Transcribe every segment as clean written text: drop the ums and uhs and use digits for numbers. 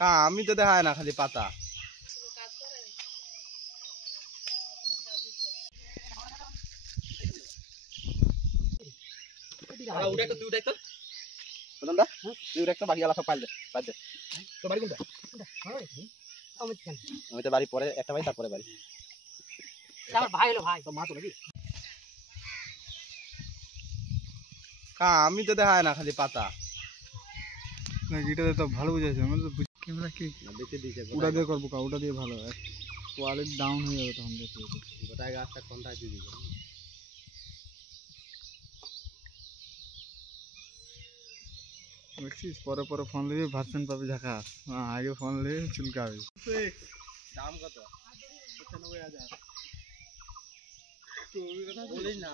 আমি তো দেখায় না, খালি পাতা। বাড়ি পরে একটা বাড়ি, তারপরে বাড়ি। আমি তো দেখায় না, খালি পাতা। এটাতে তো ভালো বুঝাইছে, আমার তো ক্যামেরা কি ওটা দিয়ে করবো, ওটা দিয়ে ভালো কোয়ালিটি ডাউন হয়ে যাবে তখন দেখতে গোটায় গাছটা কোনটা দিয়ে দিবে। দেখছিস, পরে পরে ফোন নিবি ভার্সেন পাবি ঝাঁকাস, আগে ফোন নিবি চুলকাবি। দাম কত? 95,000। বলিস না,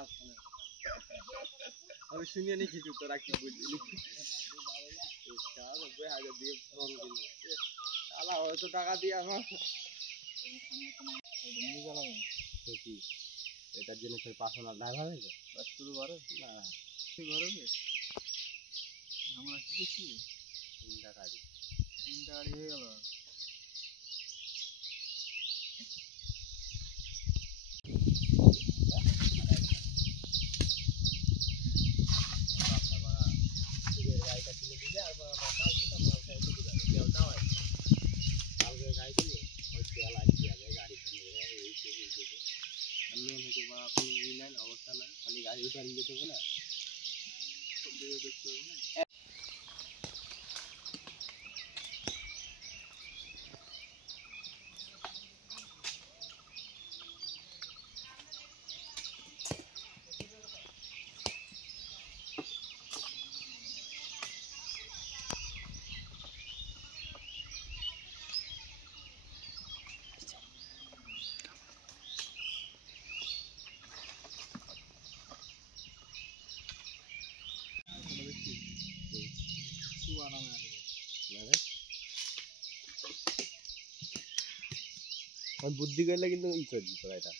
আমি শুনিয়ে নি কিছু, তোরা কি বলছিস? 90,000 দিয়ে ফোন কিনবো, শালা অত টাকা দিয়ে আমার কি এটার জন্য তোর পার্সোনাল ড্রাইভার হয়েছে? শুধু ঘরে না, ঘরে আমরা কি দেখছি, 3টা গাড়ি হয়ে গেল। অবস্থা না, খালি গাড়ি উঠে নিতে হবে না। বুদ্ধি করলে কিন্তু ই করে দিত এটা।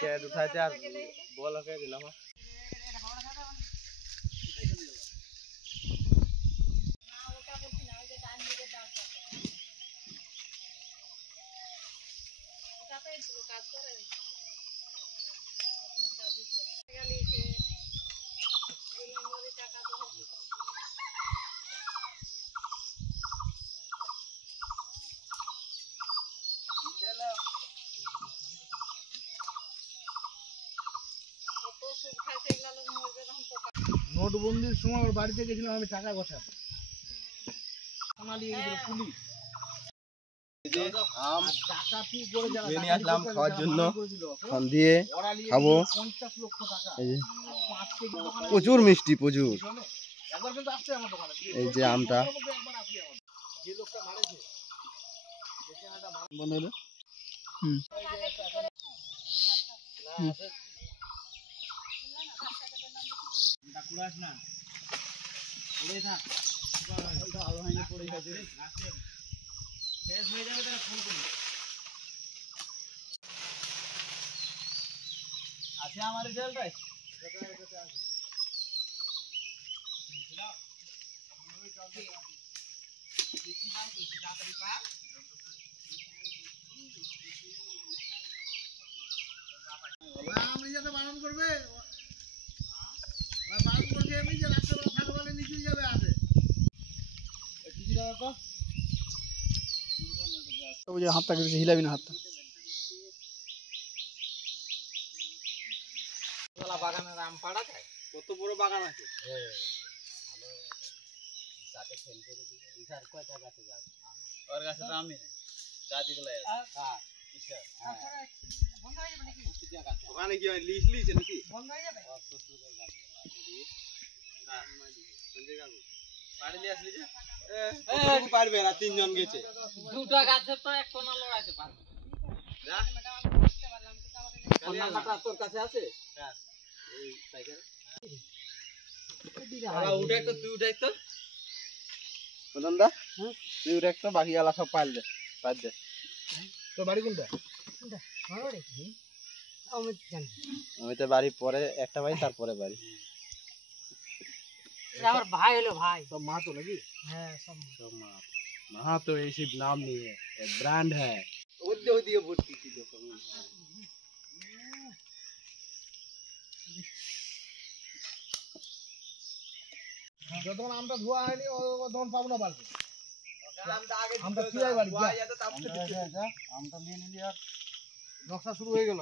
হ্যাঁ, উঠাইতে আর বল ওকে দিলাম। নোটবন্দির সময় ওর বাড়িতে গেছিলাম আমি টাকা গোছাতে, পুলিশ আসলাম খাওয়ার জন্য, দিয়ে খাবো। প্রচুর মিষ্টি, প্রচুর। এই যে আমটা আছে আমার জলটাই। বারণ করবে, বারণ করছে এমনি যে রাত্রেবেলা থাকবে নিচে যাবে আছে। হাতটা কিছু হিলাবি না, হাতটা। বাগানের আম পাড়া যায়, কত বড় বাগান আছে। ওর কাছে তো আমি নেই, ওখানে কি হয়, লিস লিছে নাকি? পারবে না, 3 জন গেছে, 2টা গাছে তো একটা না লড়াইতে পারবে। তোর কাছে আছে? উঠে একটা, তুই উঠে একটা, তুই উঠে একটা, বাকি আলা সব পাইল দে। তো বাড়ি কোনটা? আমি তো বাড়ি পরে একটা বাড়ি তারপরে বাড়ি। আমার ভাই হলো ভাই। সব মা তো নাকি? হ্যাঁ সব तो वहाँ तो ऐसी नाम नहीं है, ब्रांड है। যতক্ষণ আমটা ধোয়া হয়নি তখন পাবো না বাড়ি। আমটা কি হয় বাড়ি? আমটা নিয়ে নিলি আর নকশা শুরু হয়ে গেল।